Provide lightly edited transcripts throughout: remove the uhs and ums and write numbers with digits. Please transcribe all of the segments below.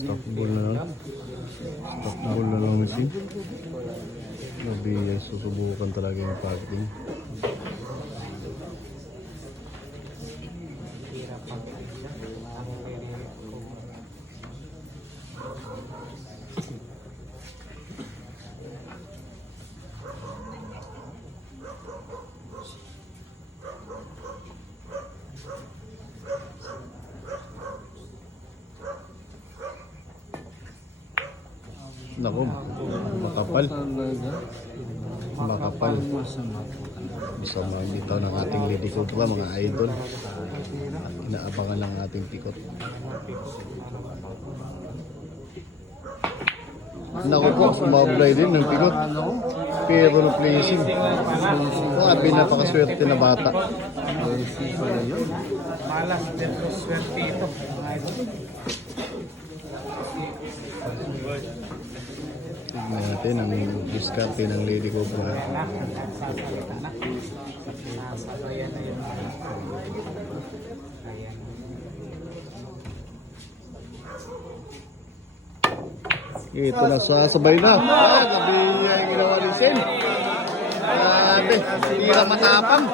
Stock ball na lang. Stock ball na lang machine. Grabe, susubukan talaga yung packing. Nako, makapal. Makapal. Bisa makikita ng ating Lady Cobra, mga idol. Inaabangan lang ating pikot. Nako po, sumablay din ng pikot. Pero no placing. Grabe, napakaswerte na bata. Malas din po swerte ito. Tignan natin ang diskarte ng Lady Cobra. Sabayan na yun. Ito na, sabay na. Gabi yung ginawa ni Sen. Grabe, tira matapang.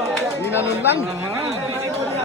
Di na nun lang.